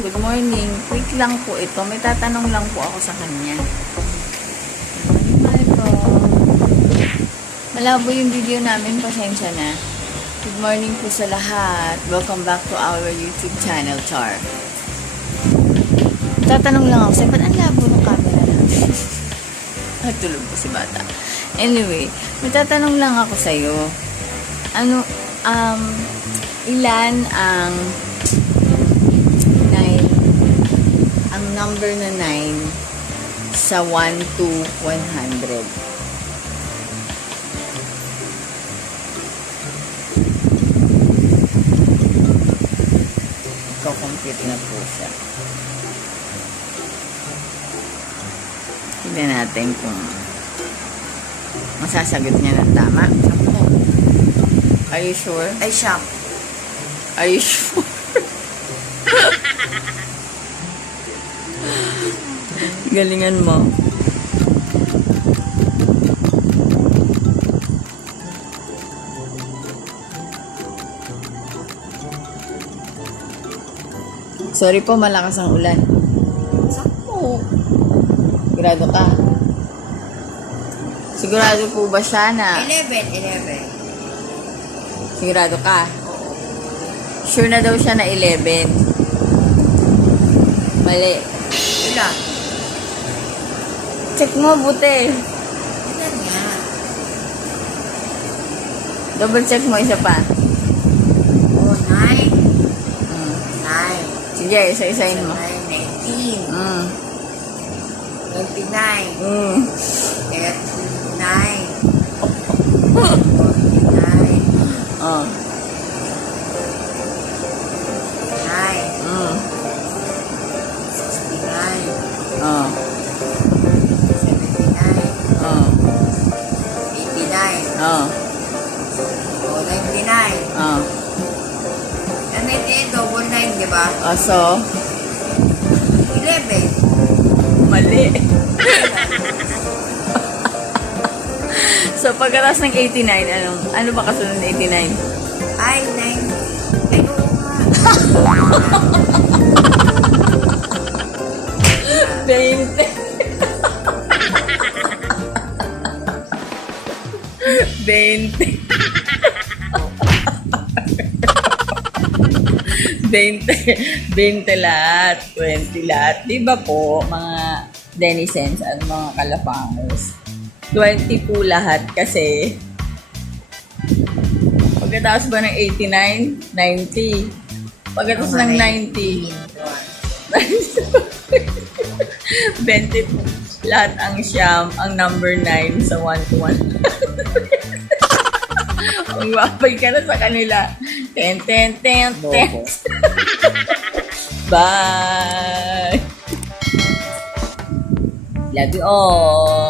Good morning. Quick lang po ito. May tatanong lang po ako sa kanya. Hi po. Malabo yung video namin. Pasensya na. Good morning po sa lahat. Welcome back to our YouTube channel, Char. Tatanong lang ako sa'yo, ba't ang labo ng camera natin? Ay, tulog po si bata. Anyway, may tatanong lang ako sa'yo. Ilan ang number na 9 sa 1 to 100? Iko-compute na po siya. Tignan natin kung masasagot niya ng tama. Are you sure? Ay, siyam. Are you sure? Galingan mo. Sorry po, malakas ang ulan. Sakto. Sigurado ka? Sigurado po ba siya na? 11. Sigurado ka? Sure na daw siya na 11. Mali. Ilan? Check mo, buti. Ilan nga? Double check mo, isa pa. Oh, 9. 9. Sige, isa-isahin mo. 19. 29. 39. 49. Oh. 9. 69. Oh. 79. Oh. 89. Oh. Oh, 99. Oh. Yan 98, double 9, di ba? Oh, so? 11. Mali. So, pagkatapos ng 89, ano ba kasunod ng 89? Ay, 9. Ay, oo nga. 20. 20. 20 lahat, 20 lahat. Di ba po, mga denizens at mga kalapangers? 22 lahat kasi pagkatapos ba ng 89, 90. Pagkatapos ng 90, 20 po. Lahat ang siyam, ang number 9 sa 1 to 1. Ang wapay ka na sa kanila. 10, 10, 10, 10. Bye! Love you all!